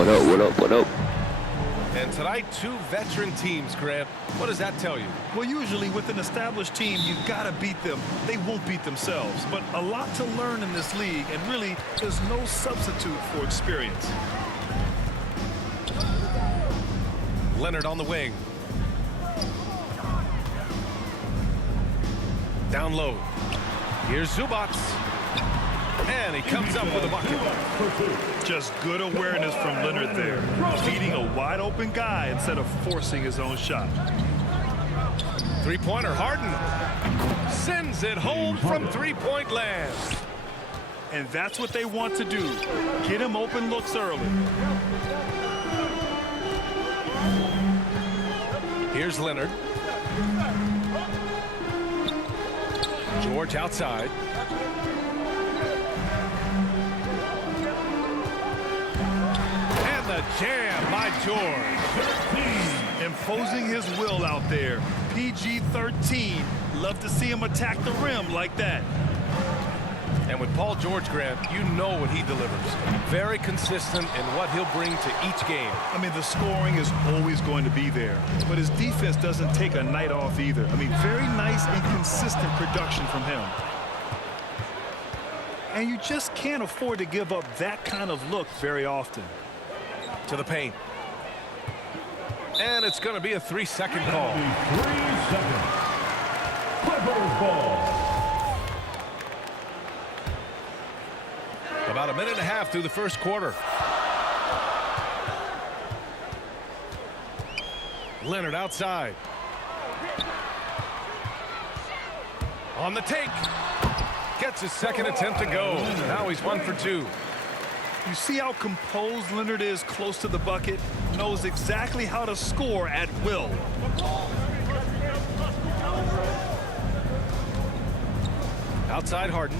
What up, what up, what up? And tonight, two veteran teams, Grant. What does that tell you? Well, usually with an established team, you've got to beat them. They won't beat themselves. But a lot to learn in this league, and really, there's no substitute for experience. Leonard on the wing. Down low. Here's Zubats. And he comes up with a bucket. Just good awareness from Leonard there. Feeding a wide-open guy instead of forcing his own shot. Three-pointer, Harden. Sends it home from three-point land. And that's what they want to do. Get him open looks early. Here's Leonard. George outside. And the jam by George. Imposing his will out there. PG-13. Love to see him attack the rim like that. And with Paul George, Grant, you know what he delivers. Very consistent in what he'll bring to each game. I mean, the scoring is always going to be there. But his defense doesn't take a night off either. I mean, very nice and consistent production from him. And you just can't afford to give up that kind of look very often. To the paint. And it's going to be a 3-second call. 3 seconds. Clippers ball. About a minute and a half through the first quarter. Leonard outside. On the take. Gets his second attempt to go. Now he's 1 for 2. You see how composed Leonard is close to the bucket? Knows exactly how to score at will. Outside Harden.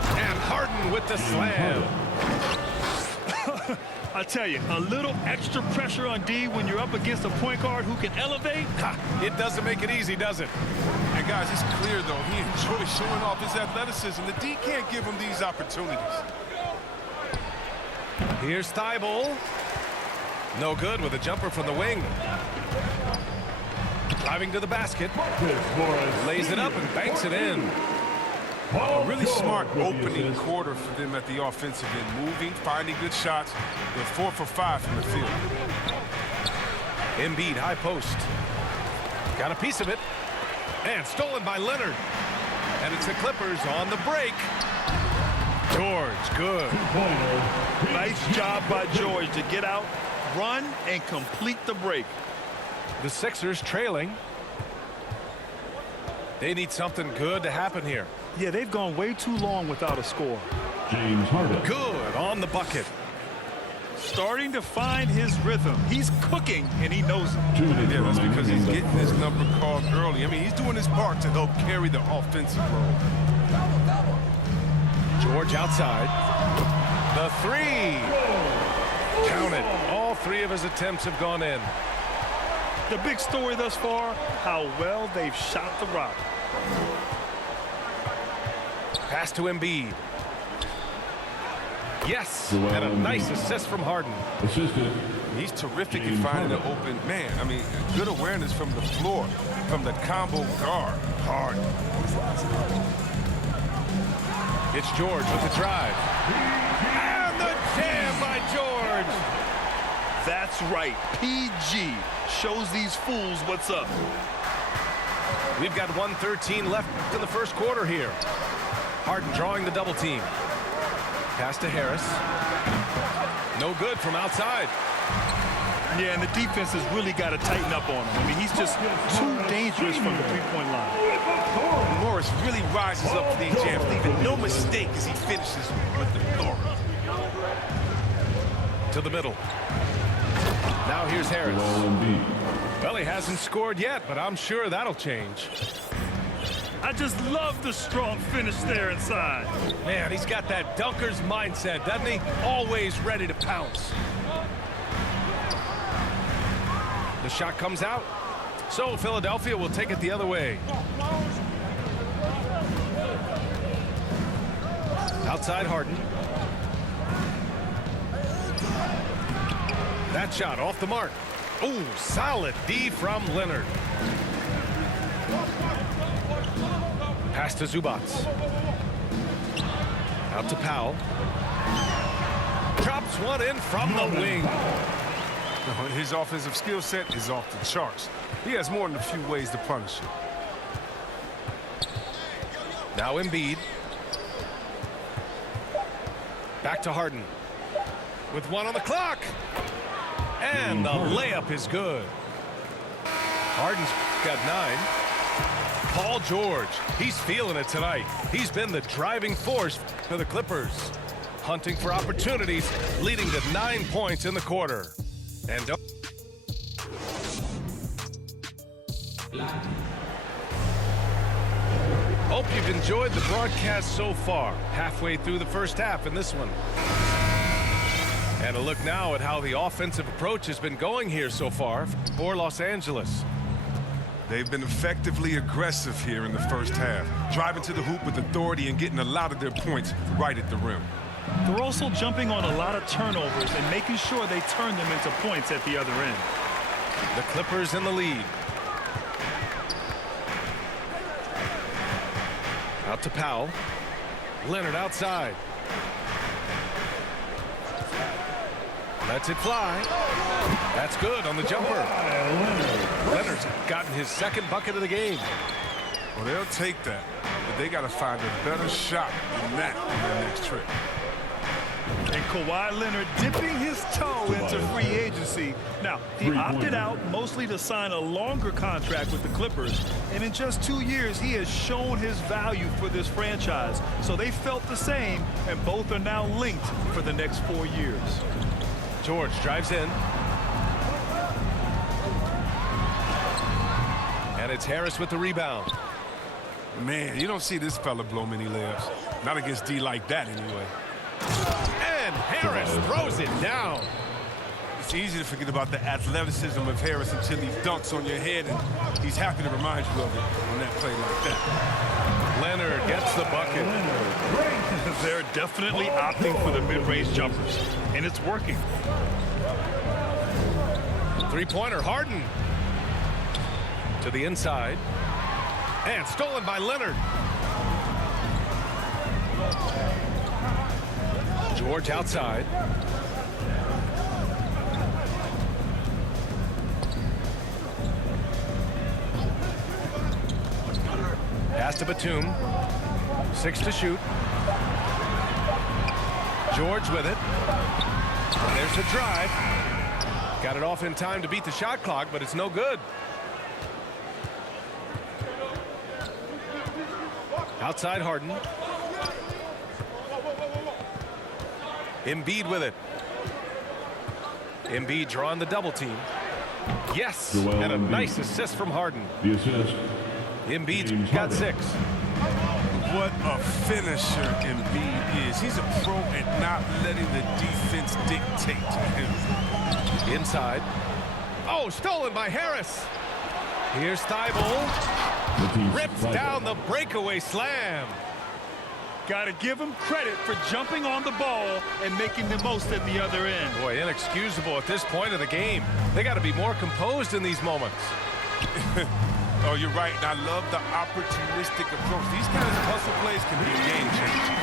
And Harden with the slam. I tell you, a little extra pressure on D when you're up against a point guard who can elevate. It doesn't make it easy, does it? And guys, it's clear though, he enjoys showing off his athleticism. The D can't give him these opportunities. Here's Thibault. No good with a jumper from the wing. Driving to the basket. Lays it up and banks it in. A really smart opening quarter for them at the offensive end. Moving, finding good shots. They're 4 for 5 from the field. Embiid, high post. Got a piece of it. And stolen by Leonard. And it's the Clippers on the break. George, good. Nice job by George to get out, run, and complete the break. The Sixers trailing. They need something good to happen here. Yeah, they've gone way too long without a score. James Harden. Good on the bucket. Starting to find his rhythm. He's cooking, and he knows it. Yeah, that's because he's getting his number called early. I mean, he's doing his part to help carry the offensive role. George outside. The three. Count it. All 3 of his attempts have gone in. The big story thus far, how well they've shot the rock. Pass to Embiid. Yes, and a nice assist from Harden. Assisted. He's terrific at finding an open man. I mean, good awareness from the floor, from the combo guard. Harden. It's George with the drive. And the jam by George. That's right. PG shows these fools what's up. We've got 1:13 left in the first quarter here. Harden drawing the double team. Pass to Harris. No good from outside. Yeah, and the defense has really got to tighten up on him. I mean, he's just too dangerous from the three-point line. Morris really rises up to these jams, leaving no mistake as he finishes with authority. To the middle. Now here's Harris. Well, he hasn't scored yet, but I'm sure that'll change. I just love the strong finish there inside. Man, he's got that dunker's mindset, doesn't he? Always ready to pounce. The shot comes out. So Philadelphia will take it the other way. Outside Harden. Jump shot off the mark. Ooh, solid D from Leonard. Pass to Zubats. Out to Powell. Drops one in from the wing. His offensive skill set is off the charts. He has more than a few ways to punish you. Now Embiid. Back to Harden. With one on the clock. And the layup is good. Harden's got 9. Paul George, he's feeling it tonight. He's been the driving force for the Clippers. Hunting for opportunities, leading to 9 points in the quarter. And hope you've enjoyed the broadcast so far. Halfway through the first half in this one. And a look now at how the offensive approach has been going here so far for Los Angeles. They've been effectively aggressive here in the first half, driving to the hoop with authority and getting a lot of their points right at the rim. They're also jumping on a lot of turnovers and making sure they turn them into points at the other end. The Clippers in the lead. Out to Powell. Leonard outside. Lets it fly. That's good on the jumper. Leonard's gotten his second bucket of the game. Well, they'll take that, but they got to find a better shot than that on their next trip. And Kawhi Leonard dipping his toe into free agency. Now, he opted out mostly to sign a longer contract with the Clippers. And in just 2 years, he has shown his value for this franchise. So they felt the same, and both are now linked for the next 4 years. George drives in. And it's Harris with the rebound. Man, you don't see this fella blow many layups. Not against D like that, anyway. And Harris throws it down. It's easy to forget about the athleticism of Harris until he dunks on your head, and he's happy to remind you of it on that play like that. Leonard gets the bucket. They're definitely opting for the mid-range jumpers, and it's working. Three-pointer, Harden. To the inside. And stolen by Leonard. George outside. Pass to Batum. 6 to shoot. George with it. There's the drive. Got it off in time to beat the shot clock, but it's no good. Outside Harden. Embiid with it. Embiid drawing the double team. Yes, and a nice assist from Harden. The assist. Embiid's got 6. What a finisher Embiid is. He's a pro at not letting the defense dictate to him. Inside. Oh, stolen by Harris. Here's Thibault. Rips down the breakaway slam. Got to give him credit for jumping on the ball and making the most at the other end. Boy, inexcusable at this point of the game. They got to be more composed in these moments. Oh, you're right, and I love the opportunistic approach. These kinds of hustle plays can be a game changer.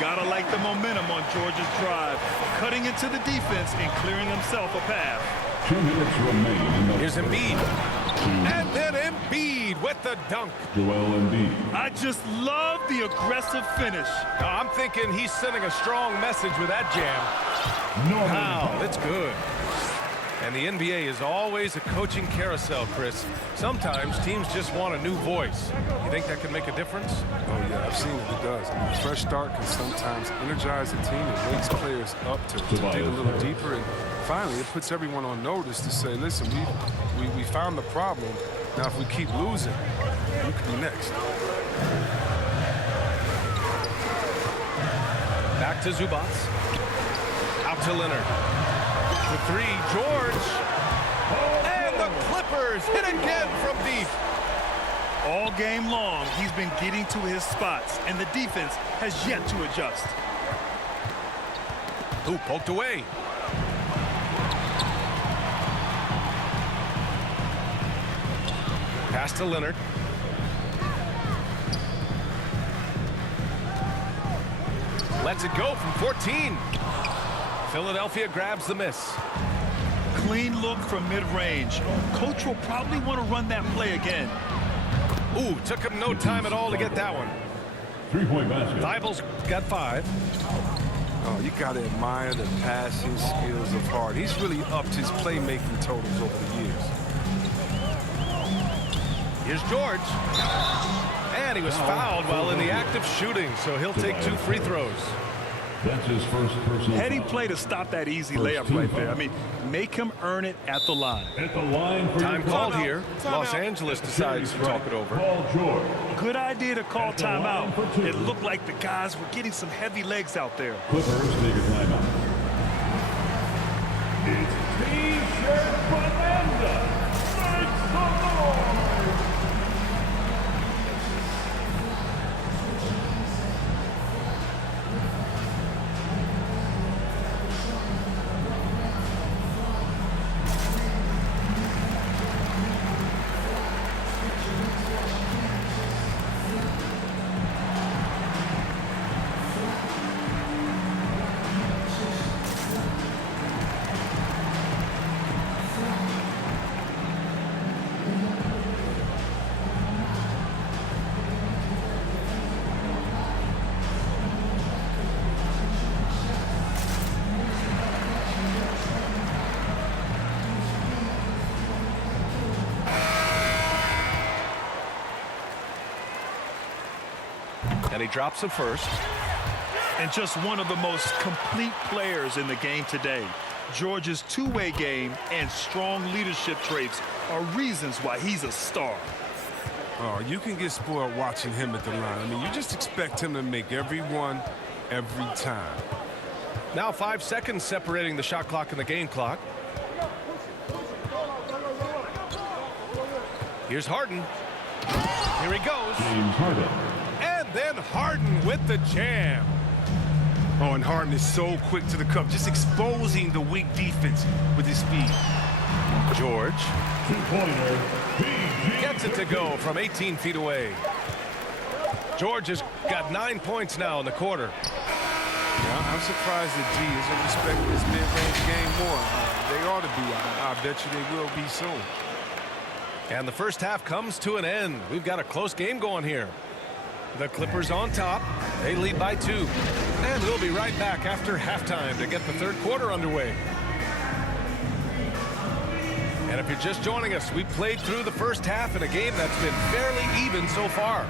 Gotta like the momentum on George's drive, cutting into the defense and clearing himself a path. 2 minutes remain in the Here's Embiid. And then Embiid with the dunk. Joel Embiid. I just love the aggressive finish. I'm thinking he's sending a strong message with that jam. Wow, that's good. And the NBA is always a coaching carousel, Chris. Sometimes teams just want a new voice. You think that could make a difference? Oh, yeah, I've seen it. It does. A fresh start can sometimes energize a team. It wakes players up to dig a little deeper. And finally, it puts everyone on notice to say, listen, we found the problem. Now, if we keep losing, who could be next? Back to Zubats. Out to Leonard. The 3, George. And the Clippers hit again from deep. All game long, he's been getting to his spots, and the defense has yet to adjust. Ooh, poked away. Pass to Leonard. Lets it go from 14. Philadelphia grabs the miss. Clean look from mid-range. Coach will probably want to run that play again. Ooh, took him no time at all to get that one. 3-point basket. Thibault's got 5. Oh, you got to admire the passing skills of Hart. He's really upped his playmaking totals over the years. Here's George. And he was fouled while in the act of shooting, so he'll take 2 free throws. That's his first personal Heady foul. play to stop that easy First layup team right there. foul. I mean, make him earn it at the line. At the line for Time your called timeout. here. Los Angeles decides to talk it over. Paul George. Good idea to call At the line timeout. for 2. It looked like the guys were getting some heavy legs out there. Clippers take a timeout. It's T-shirt Bonanza. Make some noise. And he drops it first. And just one of the most complete players in the game today. George's two-way game and strong leadership traits are reasons why he's a star. Oh, you can get spoiled watching him at the line. I mean, you just expect him to make every one, every time. Now 5 seconds separating the shot clock and the game clock. Here's Harden. Here he goes. James Harden. And then Harden with the jam. Oh, and Harden is so quick to the cup, just exposing the weak defense with his speed. George Two-pointer. PG. gets it to go from 18 feet away. George has got 9 points now in the quarter. Yeah, I'm surprised that G isn't respecting his mid-range game more. They ought to be. I bet you they will be soon. And the first half comes to an end. We've got a close game going here. The Clippers on top. They lead by 2. And we'll be right back after halftime to get the third quarter underway. And if you're just joining us, we played through the first half in a game that's been fairly even so far.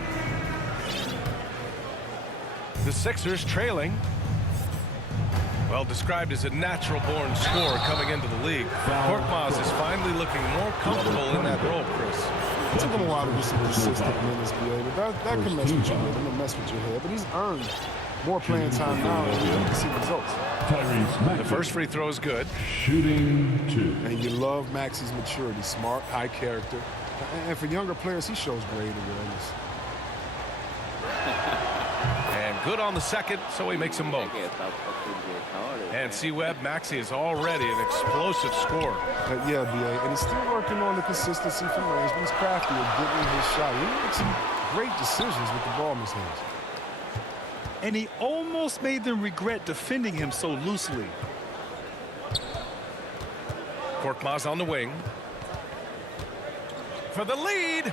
The Sixers trailing. Well, described as a natural-born scorer coming into the league. Korkmaz is finally looking more comfortable in that role, Chris. It took him a while to get some consistent minutes, but that can mess with your head. It'll mess with your head. But he's earned more playing time now, and you can see results. The first free throw is good. Shooting 2. And you love Maxey's maturity, smart, high character. And for younger players, he shows great awareness. And good on the second, so he makes them both. And see, Webb, Maxey is already an explosive scorer. Yeah, B.A., and he's still working on the consistency from range, but he's crafty at getting his shot. He makes some great decisions with the ball in his hands. And he almost made them regret defending him so loosely. Korkmaz on the wing. For the lead.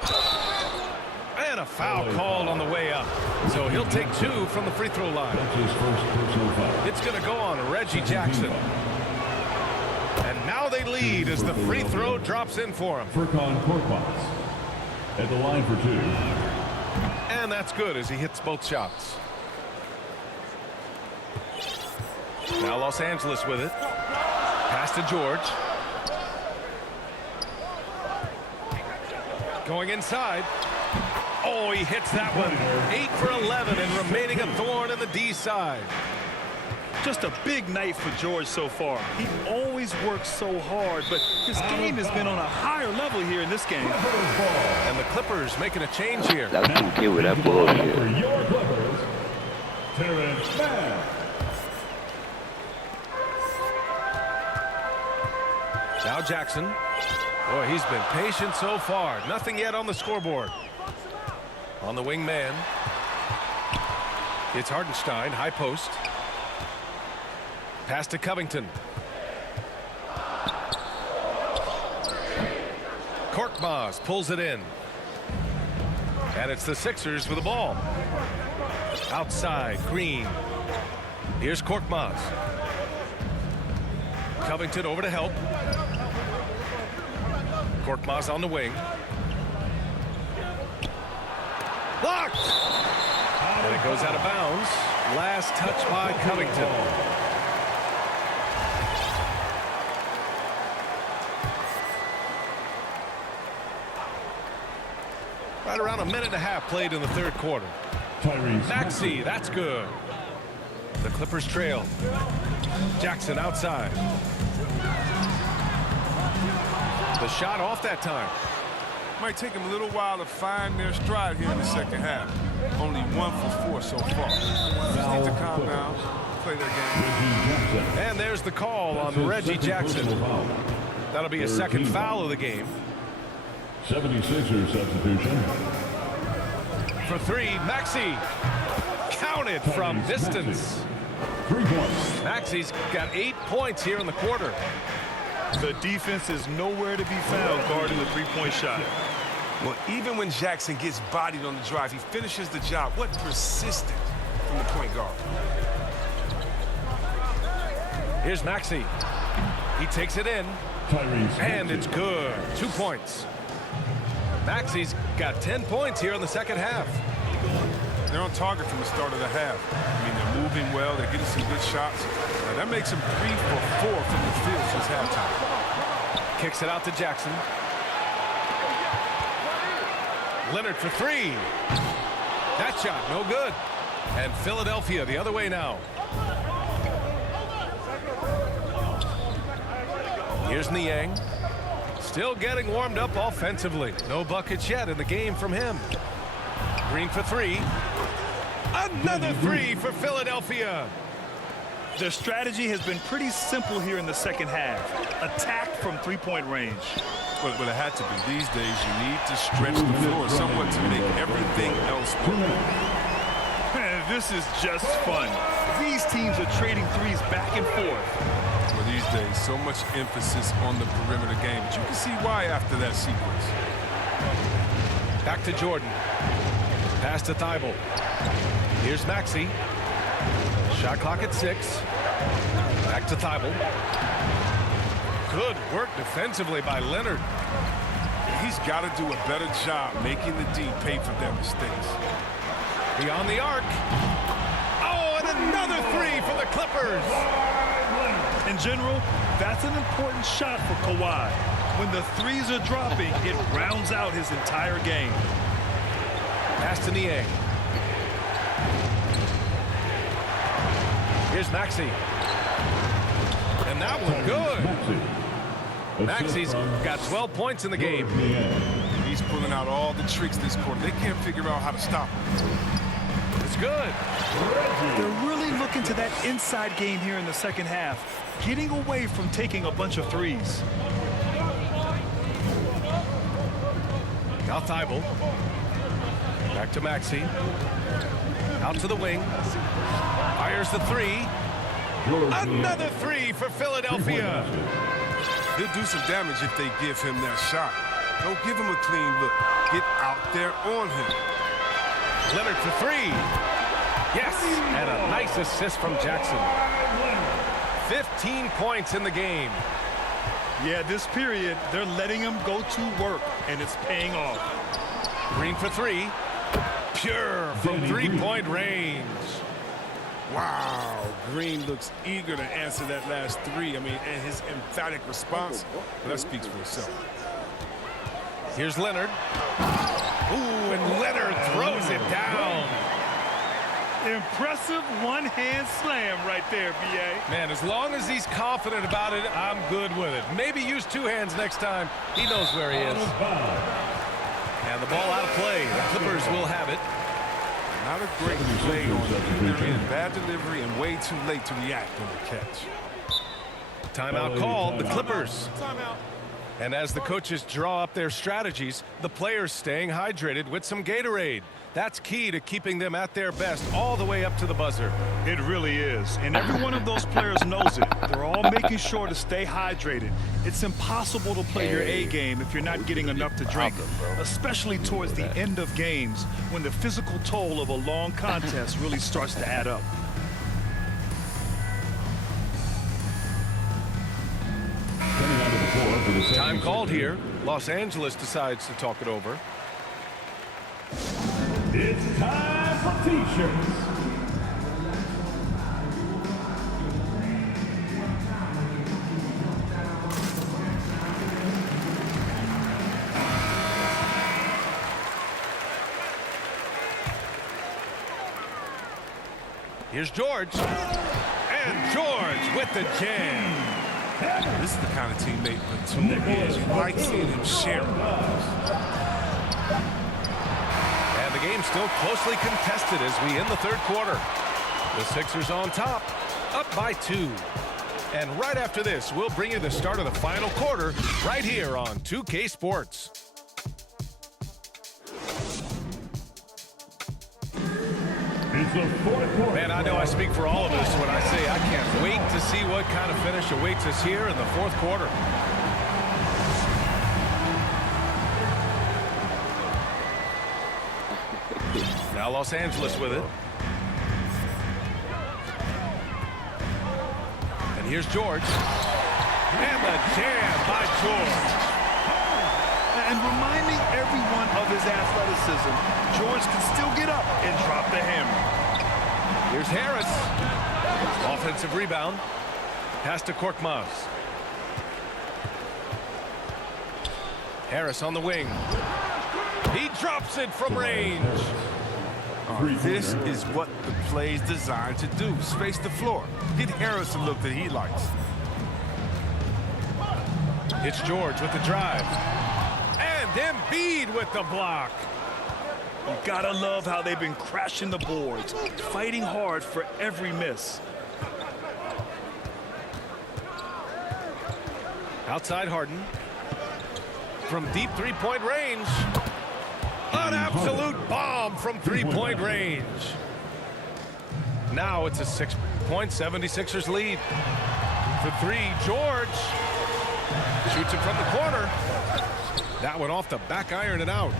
And a foul called on the way up. So he'll take 2 from the free throw line. That's his first personal foul. It's going to go on Reggie Jackson. And now they lead as the free throw drops in for him. Furkan Korkmaz at the line for 2. And that's good as he hits both shots. Now Los Angeles with it. Pass to George. Going inside. Oh, he hits that one. 8 for 11 and remaining a thorn in the D side. Just a big night for George so far. He always works so hard, but his game has been on a higher level here in this game. And the Clippers making a change here. For your Clippers, Terrence Mann. Now Jackson. Boy, he's been patient so far. Nothing yet on the scoreboard. On the wing man. It's Hardenstein, high post. Pass to Covington. Korkmaz pulls it in. And it's the Sixers with the ball. Outside, Green. Here's Korkmaz. Covington over to help. Korkmaz on the wing. Blocked! And it goes out of bounds. Last touch by Covington. Right around a minute and a half played in the third quarter. Maxey, that's good. The Clippers trail. Jackson outside. The shot off that time. Might take them a little while to find their stride here in the second half. Only 1 for 4 so far. Just need to calm down, play their game. And there's the call on Reggie Jackson. That'll be a second foul of the game. 76ers substitution. For three, Maxey. Counted from distance. 3 points. Maxey's got 8 points here in the quarter. The defense is nowhere to be found guarding the three-point shot. Well, even when Jackson gets bodied on the drive, he finishes the job. What persistent from the point guard. Here's Maxey. He takes it in. And it's good. 2 points. Maxey's got 10 points here in the second half. They're on target from the start of the half. I mean, they're moving well. They're getting some good shots. Now, that makes them 3 for 4 from the field since halftime. Kicks it out to Jackson. Leonard for three. That shot, no good. And Philadelphia the other way now. Here's Niang. Still getting warmed up offensively. No buckets yet in the game from him. Green for three. Another three for Philadelphia. Their strategy has been pretty simple here in the second half. Attack from three-point range. Well, it had to be. These days, you need to stretch the floor somewhat to make everything else work. Man, this is just fun. These teams are trading threes back and forth. Well, these days, so much emphasis on the perimeter game. But you can see why after that sequence. Back to Jordan. Pass to Thibault. Here's Maxey. Shot clock at 6. Back to Thibault. Good work defensively by Leonard. He's got to do a better job making the D pay for their mistakes. Beyond the arc. Oh, and another three for the Clippers. In general, that's an important shot for Kawhi. When the threes are dropping, it rounds out his entire game. Pass to Niang. Here's Maxey. And that one good. Maxey's got 12 points in the game. He's pulling out all the tricks this quarter. They can't figure out how to stop him. It's good. They're really looking to that inside game here in the second half, getting away from taking a bunch of threes. Now Thibault. Back to Maxey. Out to the wing. Fires the three. Another three for Philadelphia. He'll do some damage if they give him that shot. Don't give him a clean look. Get out there on him. Leonard for three. Yes, and a nice assist from Jackson. 15 points in the game. Yeah, this period, they're letting him go to work, and it's paying off. Green for three. Pure from three-point range. Wow, Green looks eager to answer that last three. I mean, and his emphatic response, well, that speaks for itself. Here's Leonard. Ooh, and Leonard throws it down. Impressive one-hand slam right there, B.A. Man, as long as he's confident about it, I'm good with it. Maybe use two hands next time. He knows where he is. And the ball out of play. The Clippers will have it. Not a great play on them. They're in bad delivery and way too late to react on the catch. Timeout called. The Clippers. And as the coaches draw up their strategies, the players staying hydrated with some Gatorade. That's key to keeping them at their best all the way up to the buzzer. It really is. And every one of those players knows it. They're all making sure to stay hydrated. It's impossible to play your A game if you're not getting enough to drink, especially towards the end of games when the physical toll of a long contest really starts to add up. Time called here. Los Angeles decides to talk it over. It's time for T-shirts. Here's George. And George with the jam. This is the kind of teammate Batum is. You like seeing him sharing. And the game's still closely contested as we end the third quarter. The Sixers on top, up by 2. And right after this, we'll bring you the start of the final quarter right here on 2K Sports. Man, I know I speak for all of us when I say I can't wait to see what kind of finish awaits us here in the fourth quarter. Now Los Angeles with it. And here's George. And the jam by George. And reminding everyone of his athleticism, George can still get up and drop the hammer. Here's Harris. Offensive rebound. Pass to Korkmaz. Harris on the wing. He drops it from range. This is what the play is designed to do. Space the floor. Get Harris a look that he likes. It's George with the drive. And Embiid with the block. You gotta love how they've been crashing the boards, fighting hard for every miss. Outside Harden. From deep three-point range. An absolute bomb from three-point range. Now it's a 6-point 76ers lead. For 3, George. Shoots it from the corner. That one off the back iron and out.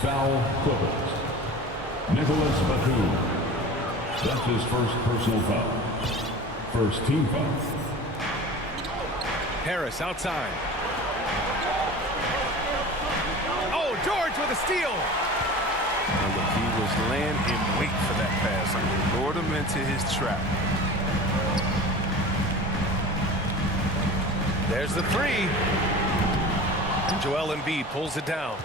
Foul Clippers. Nicholas Batum. That's his first personal foul. First team foul. Harris outside. Oh, George with a steal. And look, he was laying in wait for that pass. I mean, lured him into his trap. There's the 3. And Joel Embiid pulls it down.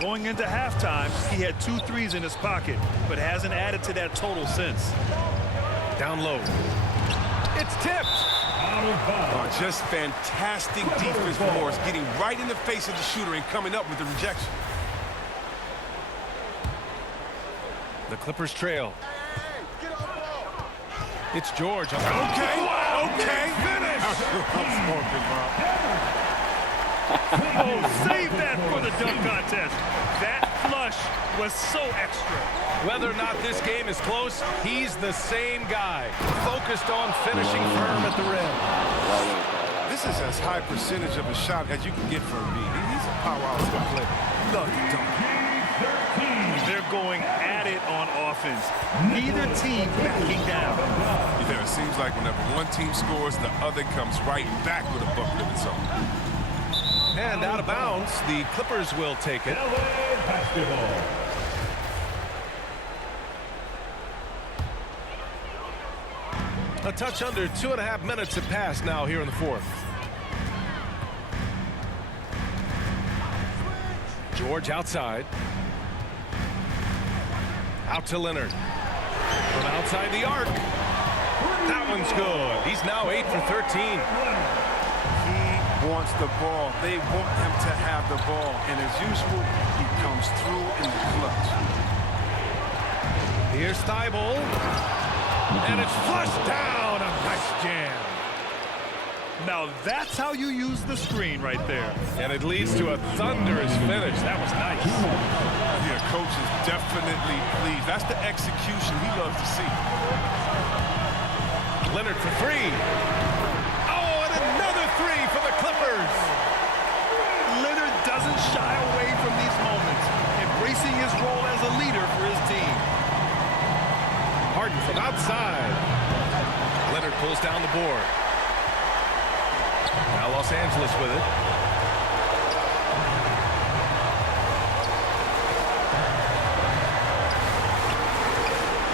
Going into halftime, he had 2 threes in his pocket, but hasn't added to that total since. Down low. It's tipped. Oh, just fantastic defense for Morris, getting right in the face of the shooter and coming up with the rejection. The Clippers trail. It's George on the Okay. finish. Oh, save that for the dunk contest. That flush was so extra. Whether or not this game is close, he's the same guy, focused on finishing firm at the rim. This is as high percentage of a shot as you can get from me. He's a powerhouse player. Love the dunk. They're going at it on offense. Neither team backing down. You know, it seems like whenever one team scores, the other comes right back with a bucket of its own. And out of bounds, the Clippers will take it. Basketball. A touch under 2.5 minutes have passed now here in the fourth. George outside. Out to Leonard. From outside the arc. That one's good. He's now 8 for 13. He wants the ball. They want him to have the ball. And as usual, he comes through in the clutch. Here's Thibault. And it's flushed down. A nice jam. Now that's how you use the screen right there. And it leads to a thunderous finish. That was nice. Yeah, coach is definitely pleased. That's the execution he loves to see. Leonard for three. Oh, and another three for the Clippers. Leonard doesn't shy away from these moments, embracing his role as a leader for his team. Harden from outside. Leonard pulls down the board. Now Los Angeles with it.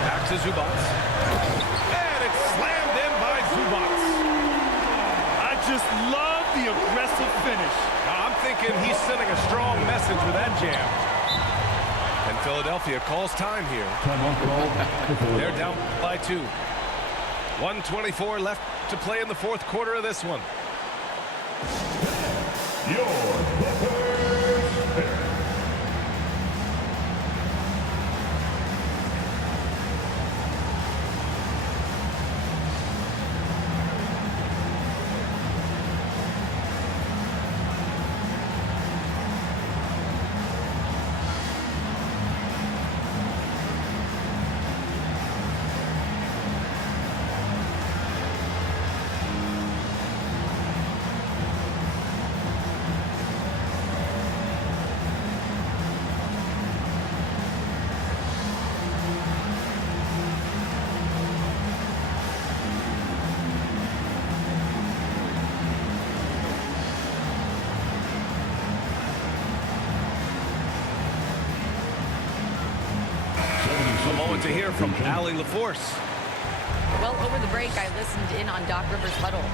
Back to Zubats. And it's slammed in by Zubats. I just love the aggressive finish. Now, I'm thinking he's sending a strong message with that jam. And Philadelphia calls time here. They're down by 2. 1:24 left to play in the fourth quarter of this one. Your Clippers pick. A moment to hear from Allie LaForce. Well, over the break, I listened in on Doc Rivers' huddle.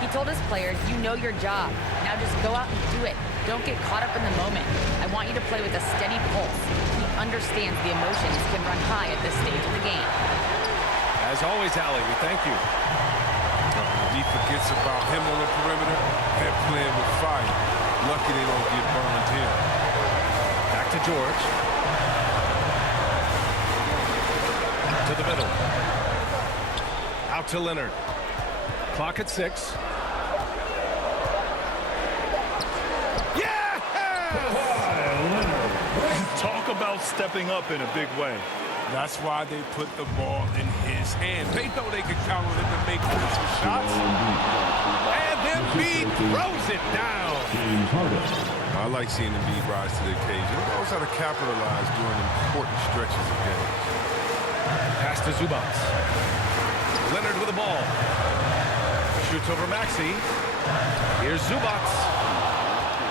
He told his players, you know your job. Now just go out and do it. Don't get caught up in the moment. I want you to play with a steady pulse. He understands the emotions can run high at this stage of the game. As always, Allie, we thank you. He forgets about him on the perimeter. They're playing with fire. Lucky they don't get burned here. Back to George. To the middle. Out to Leonard. Clock at 6. Yeah! Talk about stepping up in a big way. That's why they put the ball in his hand. They know they can count on him to make some shots. And Embiid throws it down. I like seeing Embiid rise to the occasion. He knows how to capitalize during important stretches of games. Pass to Zubats. Leonard with the ball. Shoots over Maxey. Here's Zubats.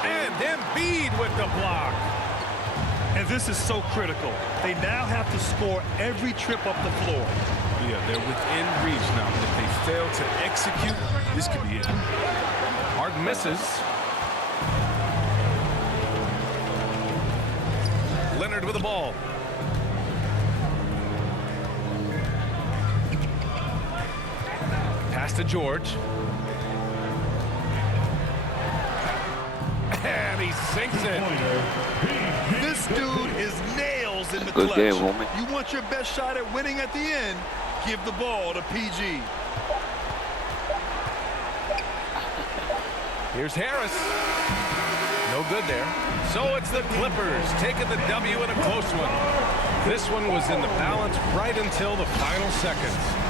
And Embiid with the block. And this is so critical. They now have to score every trip up the floor. Yeah, they're within reach now. If they fail to execute, this could be it. Harden misses. Leonard with the ball. Pass to George. And he sinks it. This dude is nails in the Good clutch. game, homie. You want your best shot at winning at the end, give the ball to PG. Here's Harris. No good there. So it's the Clippers taking the W in a close one. This one was in the balance right until the final seconds.